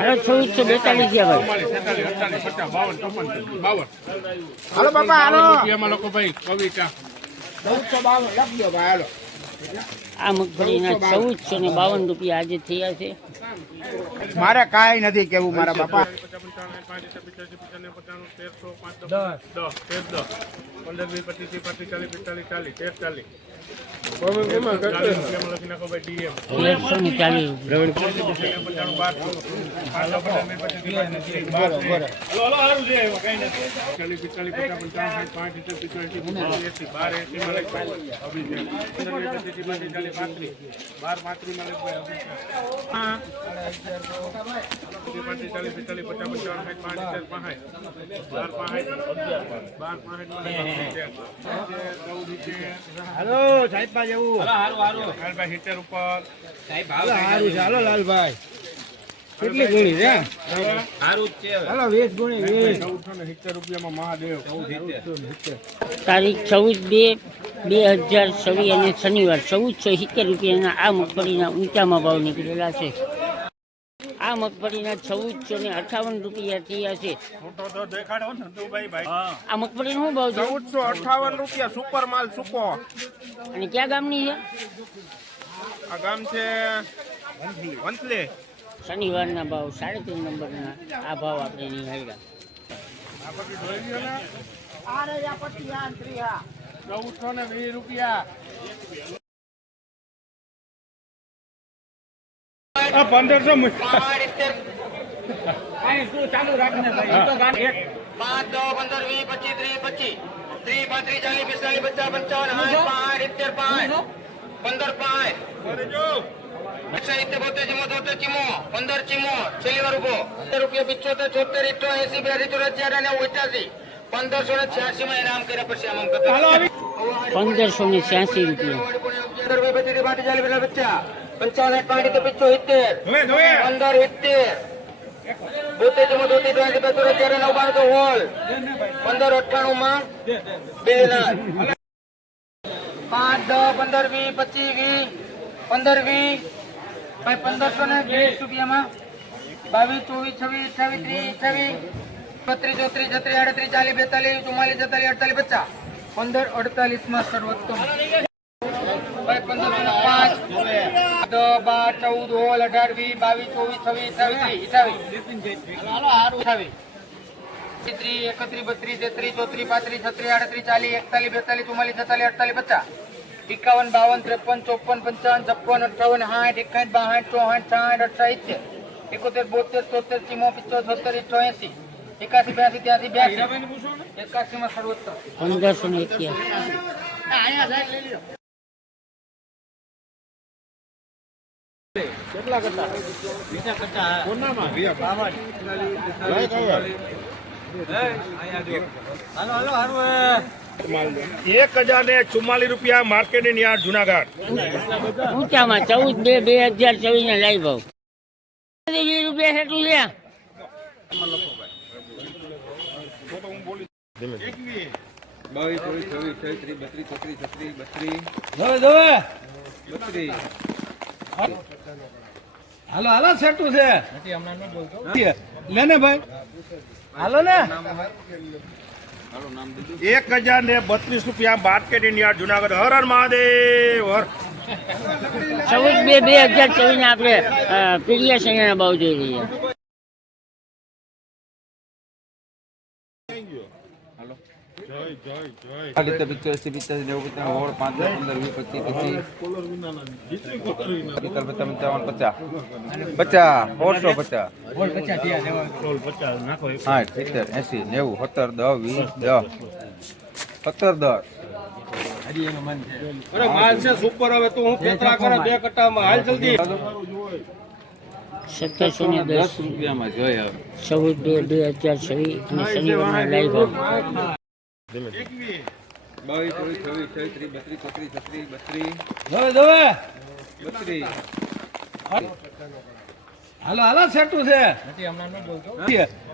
અરે ચૌદસો બેતાલીસ ગયા ભાઈ. હાલો બાપા હાલો. લોકો ભાઈ કવિતા ચૌદસો બાવન લખ દો ભાઈ હાલો આ મગફળીના ચૌદસો ને બાવન રૂપિયા આજે થયા છે. મારે કાંઈ નથી કેવું મારા બાપા. પંદર વીસ પચીસ પચીસ ચાલીસ પિસ્તાલીસ ચાલીસ તેર ચાલીસ. બાર પચીસ ત્રીસ પાંત્રીસ બાર પાંચ હાલો સાહેબ પા જેવું. લાલભાઈ સિત્તેર ઉપર. સારું ચાલો લાલભાઈ. કેટલી ગુણી છે હાલો વીસ ગુણી વીસ. ચૌદસો ને સિત્તેર રૂપિયામાં મહાદેવ. તારીખ ચૌદ બે બે હજાર છવ્વીસ અને શનિવાર. ચૌદસો સિત્તેર રૂપિયાના આ મગફળીના ઊંચામાં ભાવ નીકળેલા છે. આ મગફળીના ચૌદસો ને અઠાવન રૂપિયા થયા છે. આ મગફળીનો શું ભાવ ચૌદસો અઠાવન રૂપિયા સુપર માલ સુકો. અને ક્યાં ગામની છે? આ ગામ છે વંથલી. શનિવારના ભાવ સાડા ત્રણ નંબરના આ ભાવ આપણે નિહાળ્યા ચૌદસો ને વીસ રૂપિયા પંદરસો દસ ત્રીસ પાંત્રીસ ચાલીસ પિસ્તાલીસ પચાસ પંચાવન સાઠ પાંચ ઇત્તેર પાંચ પંદર પાંચ ઇત્તેર પંદર ચીમો છેલ્લી વાર ઊભો રૂપિયા પિચોતેર છોતેર ઇઠ્ઠો એસી બ્યાસી ચોરાસી અઠ્યાસી અઠ્યાસી પંદરસો ને છ્યાસી માં ઇનામ કર્યા પછી આમ પંદરસો ને છ્યાસી રૂપિયા. પંચાવન પાંચ પંદર સિત્તેર પંદર અઠ્ઠાણું માં, બે પાંચ, દસ, પંદર વી પચીસ, વીસ, પંદર, વીસ. ભાઈ, પંદરસો ને વીસ રૂપિયામાં. બાવીસ, ચોવીસ, છવ્વીસ અઠાવીસ ત્રીસ અઠાવીસ બત્રીસ ચોત્રીસ, છત્રીસ, આડત્રીસ, ચાલીસ, બેતાલીસ, ચુમ્માલીસ, છતાલીસ, અડતાલીસ, પચાસ. પંદર અડતાલીસમાં સર્વોત્તમ. ભાઈ, પંદરસો પાંચ. દસ બાર ચૌદ ઓલ અઢાર વીસ બાવીસ ચોવીસ છવ્વીસ અઠાવીસ અઠાવીસ ત્રીસ એકત્રીસ બત્રીસ તેત્રીસ ચોત્રીસ પાંત્રીસ છત્રીસ આડત્રીસ ચાલીસ એકતાલીસ બેતાલીસ ચુમ્માલીસ છતાલીસ અડતાલીસ પચાસ એકાવન બાવન ત્રેપન ચોપન પંચાવન છપ્પન અઠાવન સાઠ એકાઠ બાસઠ ચોસઠ સાઠ અઠસાઠ એકોતેર બોતેર તોતેર ચીમો પિત્તોર છોતેર ઇઠ્ઠો એસી એકાસી બ્યાસી ત્યાસી બ્યાસી એકાસી માં સર્વોત્તમ એક હજાર ને ચુમ્માલીસ રૂપિયા માર્કેટ યાર્ડ જુનાગઢ. ઊંચામાં ચૌદ બે બે હજાર ચોવીસ ને લાઈ ભાવ. વીસ રૂપિયા કેટલું લ્યા બાવીસ ચોવીસ છવ્વીસ છવ્વીસ ત્રીસ બત્રીસ છત્રીસ છત્રીસ બત્રીસ બત્રીસ. હાલો હાલો સેટું છે. લેને ભાઈ. હાલો ને. એક હજાર ને બત્રીસ રૂપિયા માર્કેટ ઇન્ડિયા જુનાગઢ. હર હર મહાદેવ હર. ચૌદ બે બે હજાર ચોવીસ ના આપણે પીડીએસ ભાવ જોઈ રહ્યા આદિત્ય પિત્તોતેર પિત્તાસી નેવું પચાસ સોળ પાંચ દસ પંદર વીસ પચીસ પચીસ. પચાસ પચાસ. પચાસ. સોળસો પચાસ. સાઠ સિત્તેર એસી નેવું સત્તર દસ વીસ દસ. સત્તર દસ. અરે માલ છે સુપર હવે તું હું પેતરા કરે બે કટ્ટામાં હાલ જલ્દી. સત્તરસો ને દસ. રૂપિયામાં જોઈએ ચૌદ બે બે હજાર છવ્વીસ અને શનિવારના બાવીસ ચોવીસ છવ્વીસ છવ્વીસ બત્રીસ બત્રીસ. બત્રીસ. હાલો હાલો સેટું છે.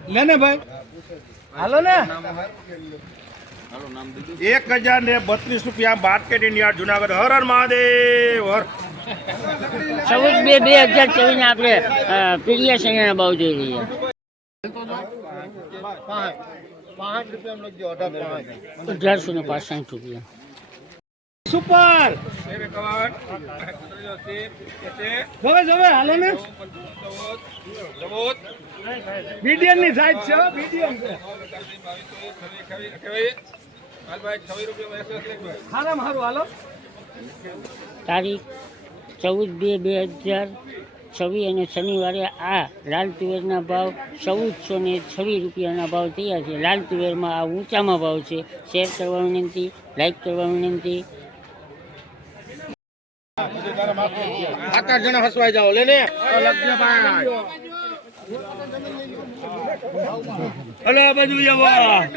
લેને ભાઈ. હાલો ને. એક હજાર ને બત્રીસ રૂપિયા માર્કેટ ઇન્ડિયા જુનાગઢ હર હર મહાદેવ હર. ચૌદ બે બે હજાર ચોવીસના આપણે અ, પીડિયા બહુ જોઈ રહ્યા અઢારસો ને પાસઠ રૂપિયા. સુપર! જોવે જવે હાલો ને. મીડિયમની સાઈઝ છે મીડિયમ છે. હાલો. તારીખ ચૌદ બે બે હજાર છવ્વીસ અને શનિવારે આ લાલ તુવેરના ભાવ ચૌદસો ને છવ્વીસ રૂપિયાના ભાવ થયા છે. લાલ તુવેરમાં આ ઊંચામાં ભાવ છે. શેર કરવા વિનંતી, લાઈક કરવા વિનંતી. હલો બધું બાજુ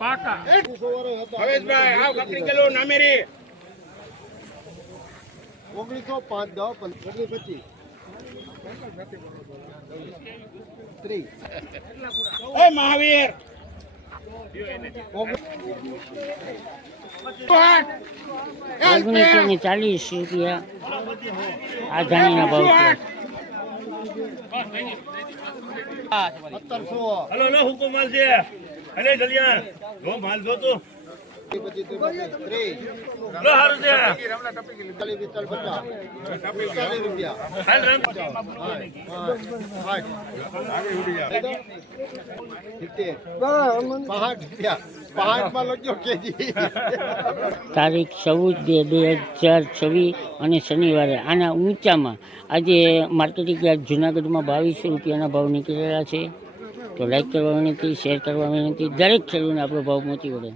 પાકા. હવેશભાઈ આવ ખકડી કિલો નામેરી. ઓગણીસો પાંચ દસ પંદર પચીસ. મહાવીર. ઓગણીસો ને ચાલીસ રૂપિયા. આ ધાણીના ભાવ છે. સત્તરસો. હલો લો છે અલે ગલિયા જો માલ જો તો. તારીખ ચૌદ બે બે હજાર છવ્વીસ અને શનિવારે. આના ઊંચામાં આજે માર્કેટિંગ યાર્ડ જુનાગઢમાં બાવીસો રૂપિયાના ભાવ નીકળેલા છે. તો લાઈક કરવા વિનંતી શેર કરવા વિનંતી દરેક ખેડૂતને આપણો ભાવ પહોંચી વળે.